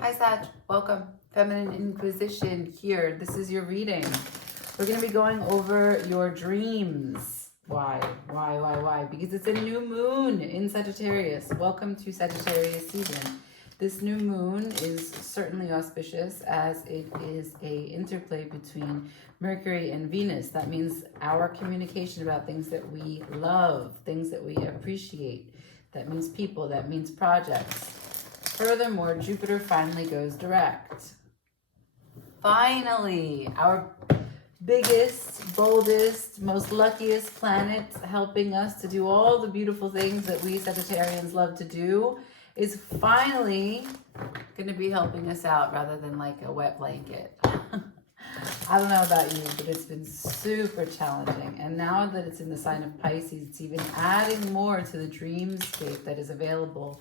Hi Sag, welcome. Feminine Inquisition here. This is your reading. We're going to be going over your dreams. Why? Because it's a new moon in Sagittarius. Welcome to Sagittarius season. This new moon is certainly auspicious as it is a interplay between Mercury and Venus. That means our communication about things that we love, things that we appreciate. That means people, that means projects. Furthermore, Jupiter finally goes direct. Finally, our biggest, boldest, most luckiest planet helping us to do all the beautiful things that we Sagittarians love to do is finally going to be helping us out rather than like a wet blanket. I don't know about you, but it's been super challenging. And now that it's in the sign of Pisces, it's even adding more to the dreamscape that is available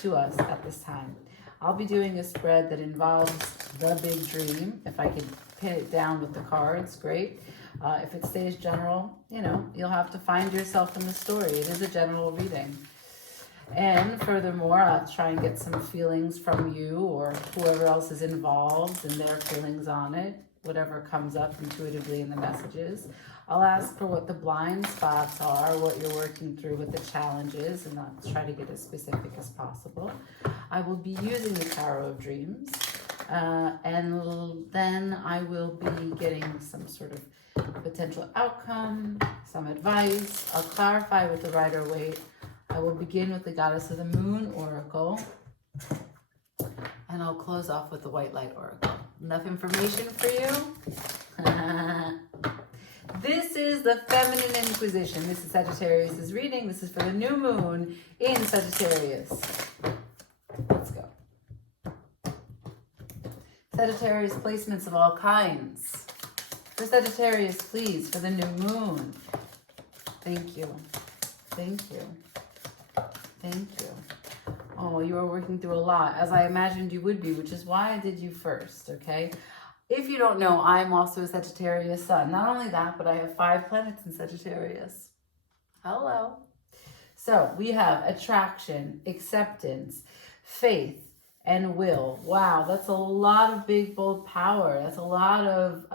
to us at this time. I'll be doing a spread that involves the big dream. If I could pin it down with the cards, great. If it stays general, you'll have to find yourself in the story. It is a general reading. And furthermore, I'll try and get some feelings from you or whoever else is involved and their feelings on it. Whatever comes up intuitively in the messages. I'll ask for what the blind spots are, what you're working through with the challenges, and I'll try to get as specific as possible. I will be using the Tarot of Dreams, and then I will be getting some sort of potential outcome, some advice. I'll clarify with the Rider-Waite. I will begin with the Goddess of the Moon Oracle, and I'll close off with the White Light Oracle. Enough information for you? This is the Feminine Inquisition. This is Sagittarius' reading. This is for the new moon in Sagittarius. Let's go. Sagittarius placements of all kinds. For Sagittarius, please, for the new moon. Thank you. Thank you. Thank you. Oh, you are working through a lot, as I imagined you would be, which is why I did you first, okay? If you don't know, I'm also a Sagittarius sun. Not only that, but I have 5 planets in Sagittarius. Hello. So we have attraction, acceptance, faith, and will. Wow, that's a lot of big, bold power. That's a lot of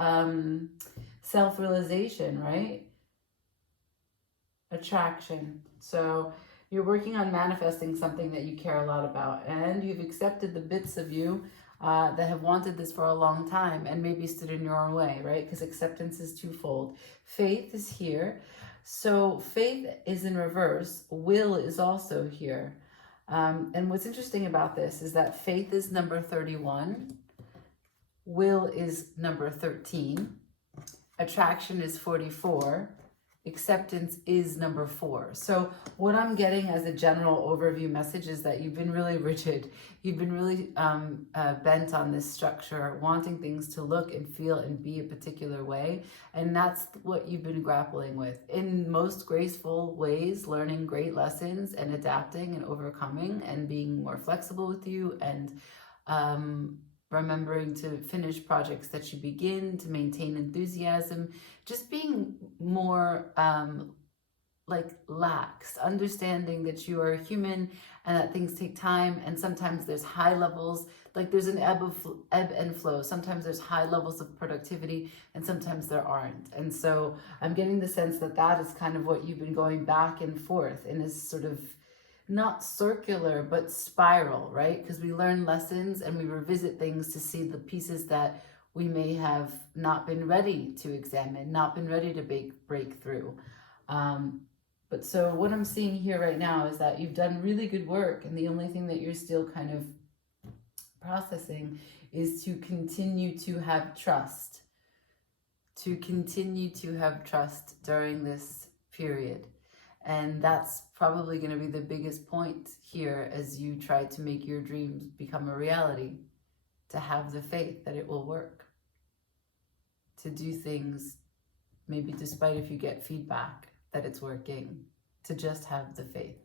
self-realization, right? Attraction. So you're working on manifesting something that you care a lot about, and you've accepted the bits of you that have wanted this for a long time and maybe stood in your own way, right? Because acceptance is twofold. Faith is here. So faith is in reverse. Will is also here. And what's interesting about this is that faith is number 31. Will is number 13. Attraction is 44. Acceptance is number 4. So what I'm getting as a general overview message is that you've been really rigid. You've been really bent on this structure, wanting things to look and feel and be a particular way. And that's what you've been grappling with. In most graceful ways, learning great lessons and adapting and overcoming and being more flexible with you and remembering to finish projects that you begin, to maintain enthusiasm, just being more lax, understanding that you are human and that things take time, and sometimes there's high levels, like there's an ebb and flow. Sometimes there's high levels of productivity and sometimes there aren't. And so I'm getting the sense that that is kind of what you've been going back and forth in this sort of not circular, but spiral, right? Because we learn lessons and we revisit things to see the pieces that we may have not been ready to examine, not been ready to break through. But so what I'm seeing here right now is that you've done really good work, and the only thing that you're still kind of processing is to continue to have trust, during this period. And that's probably going to be the biggest point here as you try to make your dreams become a reality, to have the faith that it will work, to do things, maybe despite if you get feedback that it's working, to just have the faith.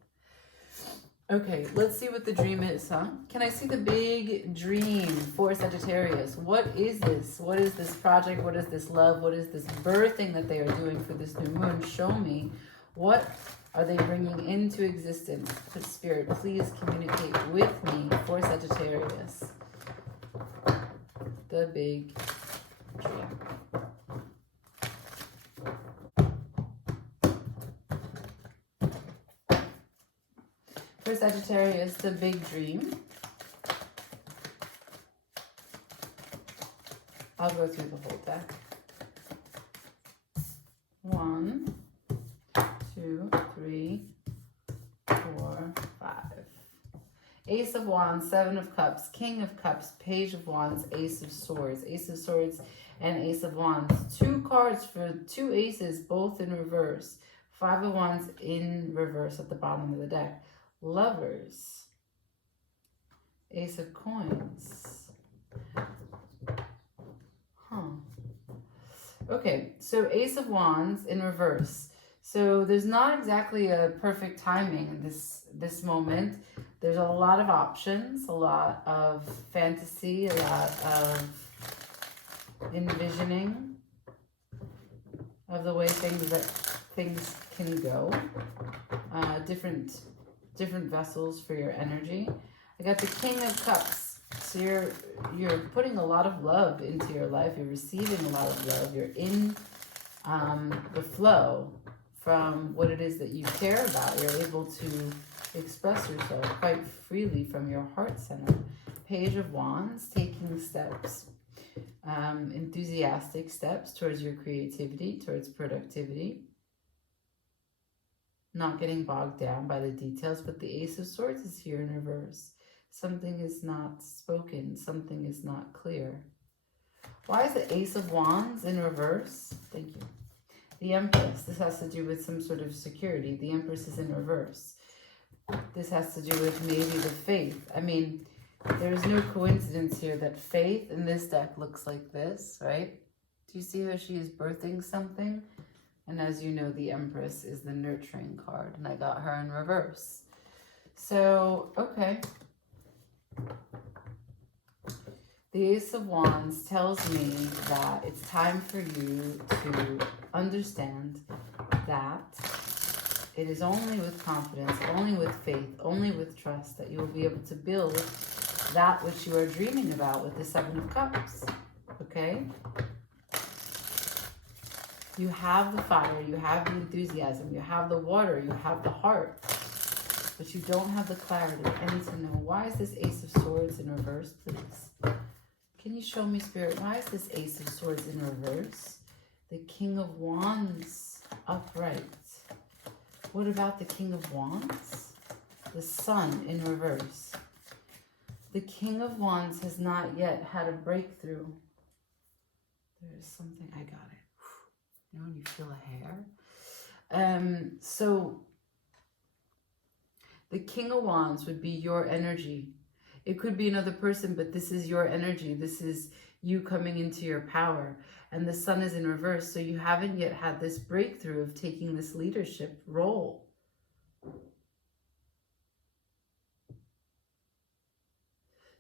Okay, let's see what the dream is, huh? Can I see the big dream for Sagittarius? What is this? What is this project? What is this love? What is this birthing that they are doing for this new moon? Show me. What are they bringing into existence? Spirit, please communicate with me for Sagittarius. the big dream. For Sagittarius, the big dream. I'll go through the whole deck. 1, 2, 3, 4, 5. Ace of Wands, Seven of Cups, King of Cups, Page of Wands, Ace of Swords. Ace of Swords and Ace of Wands. 2 cards for 2 aces, both in reverse. 5 of Wands in reverse at the bottom of the deck. Lovers. Ace of Coins. Okay, so Ace of Wands in reverse. So there's not exactly a perfect timing in this moment. There's a lot of options, a lot of fantasy, a lot of envisioning of the way things can go. Different vessels for your energy. I got the King of Cups. So you're putting a lot of love into your life. You're receiving a lot of love. You're in the flow from what it is that you care about. You're able to express yourself quite freely from your heart center. Page of Wands, taking steps, enthusiastic steps towards your creativity, towards productivity. Not getting bogged down by the details, but the Ace of Swords is here in reverse. Something is not spoken. Something is not clear. Why is the Ace of Wands in reverse? Thank you. The Empress. This has to do with some sort of security. The Empress is in reverse. This has to do with maybe the Faith. I mean, there's no coincidence here that Faith in this deck looks like this, right? Do you see how she is birthing something? And as you know, the Empress is the nurturing card, and I got her in reverse. So, okay. The Ace of Wands tells me that it's time for you to understand that it is only with confidence, only with faith, only with trust that you will be able to build that which you are dreaming about with the Seven of Cups, okay? You have the fire, you have the enthusiasm, you have the water, you have the heart, but you don't have the clarity. I need to know, why is this Ace of Swords in reverse, please? Can you show me, Spirit, why is this Ace of Swords in reverse? The King of Wands upright. What about the King of Wands? The Sun in reverse. The King of Wands has not yet had a breakthrough. There's something, I got it. You know when you feel a hair? So the King of Wands would be your energy. It could be another person, but this is your energy. This is you coming into your power. And the Sun is in reverse, so you haven't yet had this breakthrough of taking this leadership role.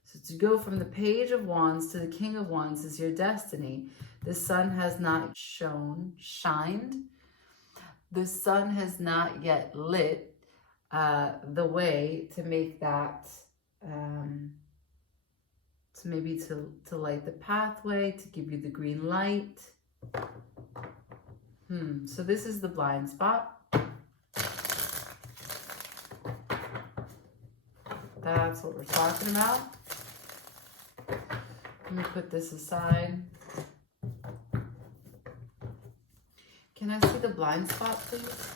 So to go from the Page of Wands to the King of Wands is your destiny. The Sun has not shined. The Sun has not yet lit the way to make that, to light the pathway, to give you the green light. So this is the blind spot. That's what we're talking about. Let me put this aside. Can I see the blind spot, please?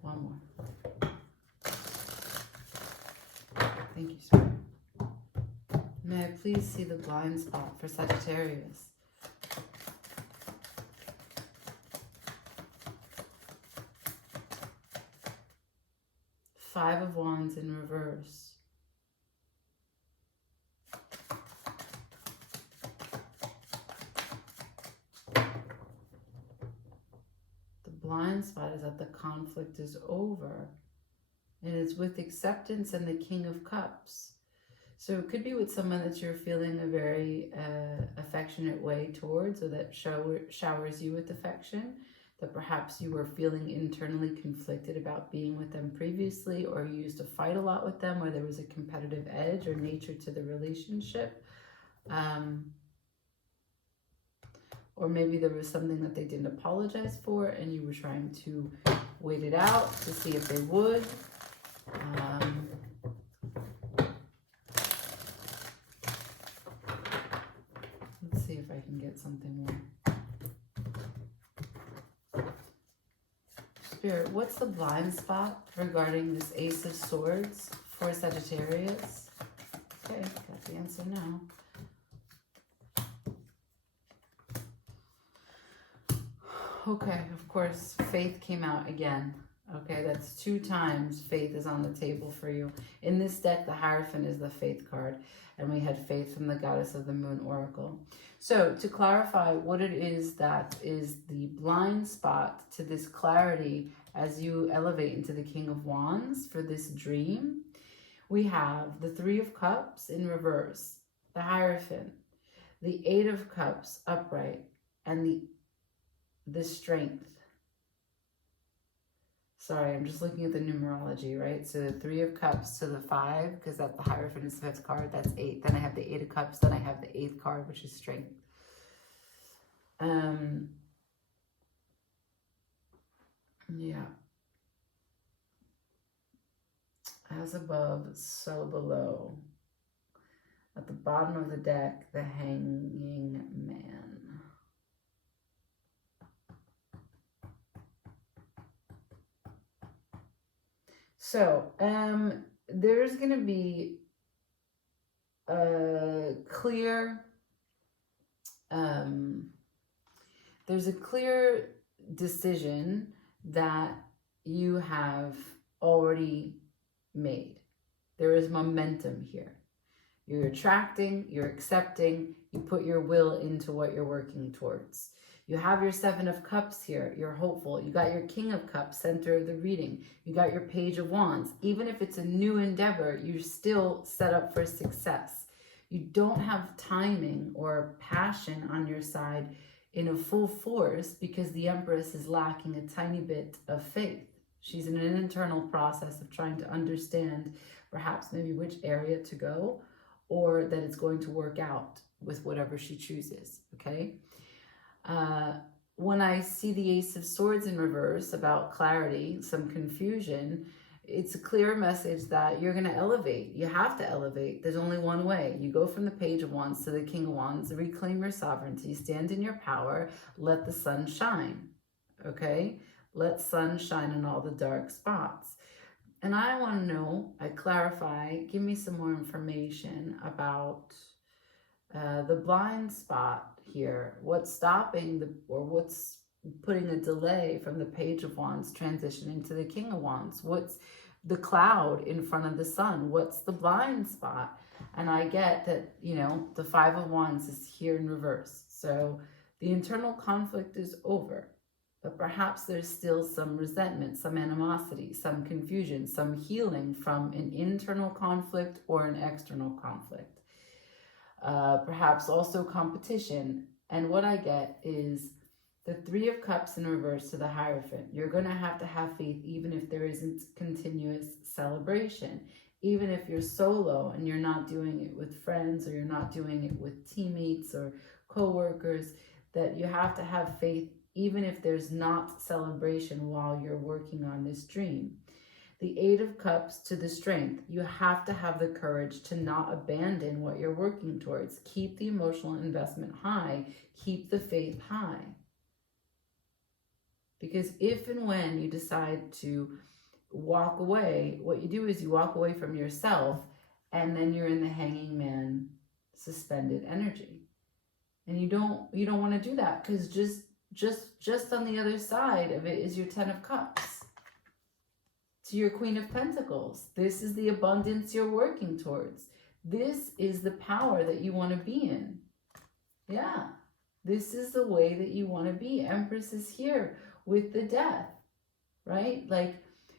One more. Thank you, Spirit. May I please see the blind spot for Sagittarius? Five of Wands in reverse. The blind spot is that the conflict is over, and it's with acceptance and the King of Cups. So it could be with someone that you're feeling a very affectionate way towards, or that showers you with affection. that perhaps you were feeling internally conflicted about being with them previously, or you used to fight a lot with them, or there was a competitive edge or nature to the relationship. Or maybe there was something that they didn't apologize for and you were trying to wait it out to see if they would. Let's see if I can get something more. Spirit, what's the blind spot regarding this Ace of Swords for Sagittarius? Okay, got the answer now. Okay, of course, faith came out again. Okay, that's 2 times faith is on the table for you. In this deck, the Hierophant is the faith card, and we had faith from the Goddess of the Moon Oracle. So, to clarify what it is that is the blind spot to this clarity as you elevate into the King of Wands for this dream, we have the 3 of Cups in reverse, the Hierophant, the 8 of Cups upright, and the Strength. Sorry, I'm just looking at the numerology, right? So the 3 of Cups to the 5, because that's the Hierophant is the 5th card, that's 8. Then I have the 8 of Cups, then I have the 8th card, which is Strength. Yeah. As above, so below. At the bottom of the deck, the Hanging Man. So, there's going to be a clear, there's a clear decision that you have already made. There is momentum here. You're attracting, you're accepting, you put your will into what you're working towards. You have your 7 of Cups here. You're hopeful. You got your King of Cups, center of the reading. You got your Page of Wands. Even if it's a new endeavor, you're still set up for success. You don't have timing or passion on your side in a full force because the Empress is lacking a tiny bit of faith. She's in an internal process of trying to understand perhaps maybe which area to go, or that it's going to work out with whatever she chooses, okay? When I see the Ace of Swords in reverse about clarity, some confusion, it's a clear message that you're going to elevate. You have to elevate. There's only one way. You go from the Page of Wands to the King of Wands, reclaim your sovereignty, stand in your power, let the sun shine, okay? Let sun shine in all the dark spots. And I want to know, I clarify, give me some more information about the blind spot here. What's stopping or what's putting a delay from the Page of Wands transitioning to the King of Wands? What's the cloud in front of the sun? What's the blind spot? And I get that, you know, the 5 of Wands is here in reverse. So the internal conflict is over. But perhaps there's still some resentment, some animosity, some confusion, some healing from an internal conflict or an external conflict. Perhaps also competition. And what I get is the 3 of Cups in reverse to the Hierophant. You're going to have faith even if there isn't continuous celebration. Even if you're solo and you're not doing it with friends, or you're not doing it with teammates or co-workers, that you have to have faith even if there's not celebration while you're working on this dream. The 8 of Cups to the Strength. You have to have the courage to not abandon what you're working towards. Keep the emotional investment high. Keep the faith high. Because if and when you decide to walk away, what you do is you walk away from yourself, and then you're in the Hanging Man suspended energy. And you don't want to do that, because just on the other side of it is your 10 of Cups to your Queen of Pentacles. This is the abundance you're working towards. This is the power that you want to be in. Yeah, this is the way that you want to be. Empress is here with the Death, right? Like,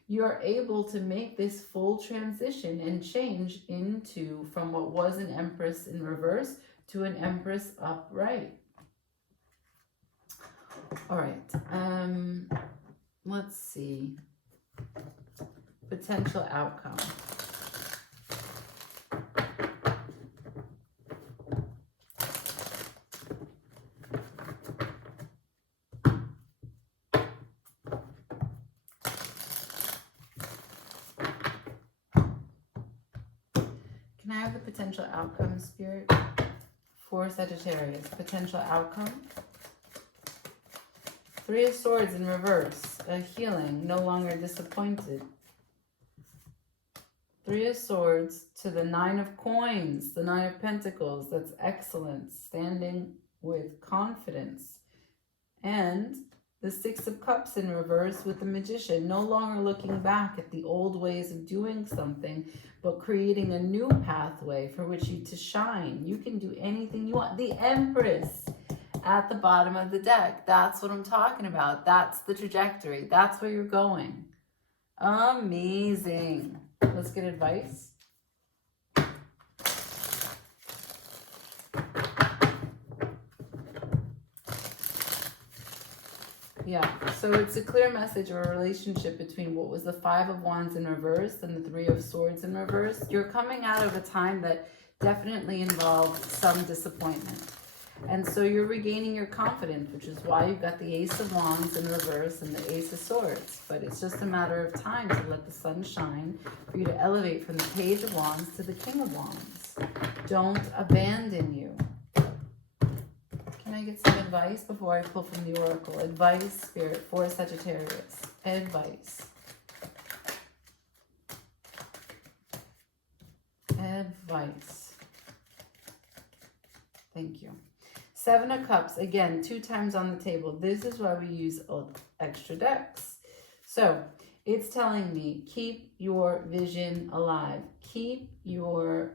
you're able to make this full transition and change into from what was an Empress in reverse to an Empress upright. All right. Let's see. Potential outcome. Can I have the potential outcome, Spirit, for Sagittarius? Potential outcome. 3 of Swords in reverse. A healing, no longer disappointed. 3 of Swords to the 9 of Coins, the 9 of Pentacles. That's excellent. Standing with confidence. And the 6 of Cups in reverse with the Magician. No longer looking back at the old ways of doing something, but creating a new pathway for which you to shine. You can do anything you want. The Empress at the bottom of the deck. That's what I'm talking about. That's the trajectory. That's where you're going. Amazing. Let's get advice. Yeah, so it's a clear message or a relationship between what was the 5 of Wands in reverse and the 3 of Swords in reverse. You're coming out of a time that definitely involved some disappointment. And so you're regaining your confidence, which is why you've got the Ace of Wands in reverse and the Ace of Swords. But it's just a matter of time to let the sun shine for you to elevate from the Page of Wands to the King of Wands. Don't abandon you. Can I get some advice before I pull from the Oracle? Advice, Spirit, for Sagittarius. Advice. Advice. Thank you. 7 of Cups, again, 2 times on the table. This is why we use extra decks. So it's telling me, keep your vision alive. Keep your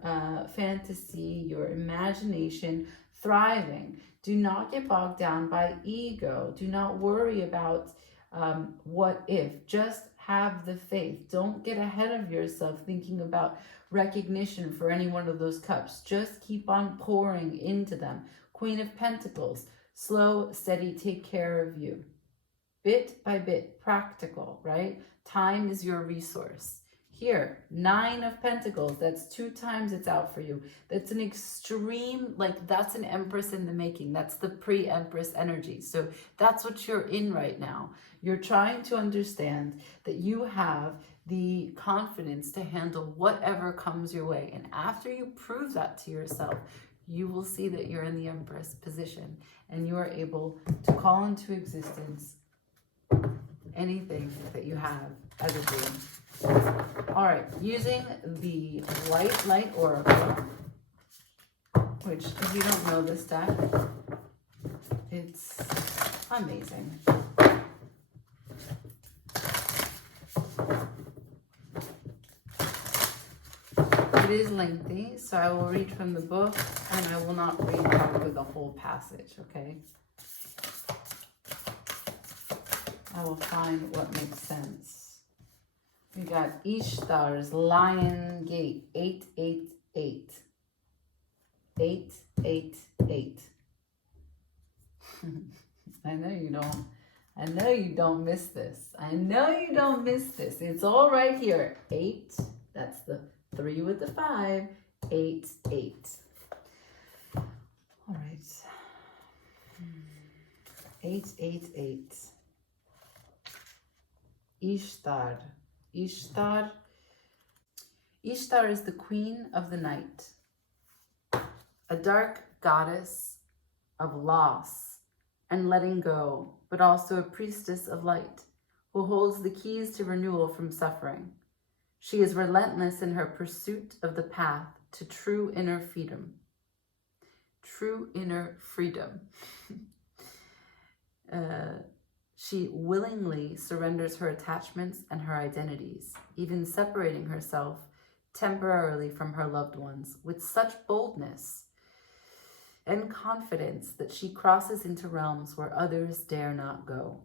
fantasy, your imagination thriving. Do not get bogged down by ego. Do not worry about what if. Just have the faith. Don't get ahead of yourself thinking about recognition for any one of those cups. Just keep on pouring into them. Queen of Pentacles, slow, steady, take care of you. Bit by bit, practical, right? Time is your resource. Here, 9 of Pentacles, that's 2 times it's out for you. That's an extreme, like that's an Empress in the making. That's the pre-Empress energy. So that's what you're in right now. You're trying to understand that you have the confidence to handle whatever comes your way. And after you prove that to yourself, you will see that you're in the Empress position and you are able to call into existence anything that you have as a dream. All right, using the White Light Oracle, which if you don't know this deck, it's amazing. It is lengthy, so I will read from the book and I will not read probably the whole passage, okay? I will find what makes sense. We got Ishtar's Lion Gate, 888. 888. I know you don't miss this. I know you don't miss this. It's all right here. 8, that's the 3 with the 5, 8, 8. All right. 8, 8, 8. Ishtar. Ishtar is the queen of the night, a dark goddess of loss and letting go, but also a priestess of light who holds the keys to renewal from suffering. She is relentless in her pursuit of the path to true inner freedom. True inner freedom. She willingly surrenders her attachments and her identities, even separating herself temporarily from her loved ones with such boldness and confidence that she crosses into realms where others dare not go.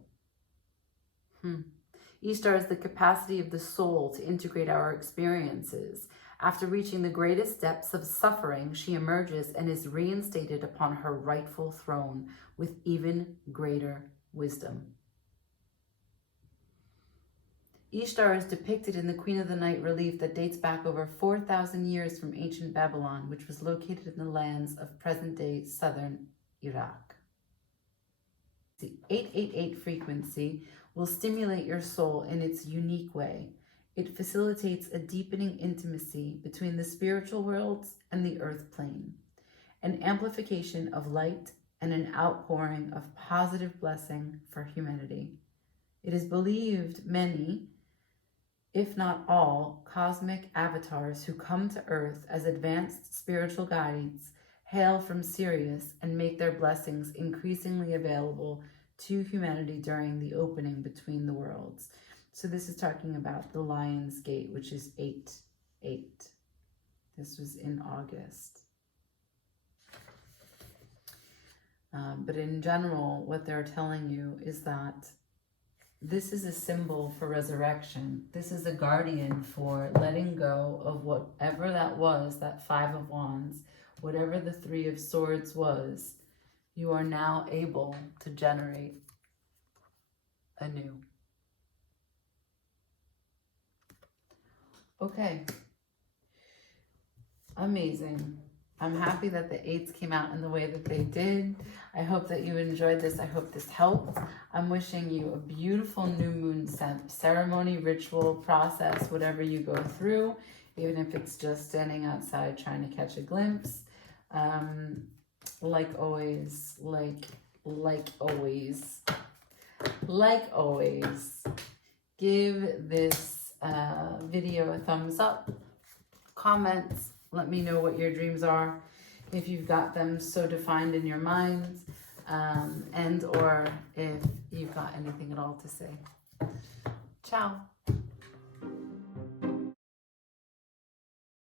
Ishtar is the capacity of the soul to integrate our experiences. After reaching the greatest depths of suffering, she emerges and is reinstated upon her rightful throne with even greater wisdom. Ishtar is depicted in the Queen of the Night relief that dates back over 4,000 years from ancient Babylon, which was located in the lands of present-day southern Iraq. The 888 frequency will stimulate your soul in its unique way. It facilitates a deepening intimacy between the spiritual worlds and the earth plane, an amplification of light and an outpouring of positive blessing for humanity. It is believed many, if not all, cosmic avatars who come to Earth as advanced spiritual guides hail from Sirius and make their blessings increasingly available to humanity during the opening between the worlds. So this is talking about the Lion's Gate, which is 8/8. This was in August. But in general, what they're telling you is that this is a symbol for resurrection. This is a guardian for letting go of whatever that was, that 5 of Wands, whatever the 3 of Swords was. You are now able to generate anew. Okay. Amazing. I'm happy that the 8s came out in the way that they did. I hope that you enjoyed this. I hope this helped. I'm wishing you a beautiful new moon ceremony, ritual, process, whatever you go through, even if it's just standing outside trying to catch a glimpse. Like always, give this video a thumbs up, comments, let me know what your dreams are, if you've got them so defined in your minds, and or if you've got anything at all to say. Ciao.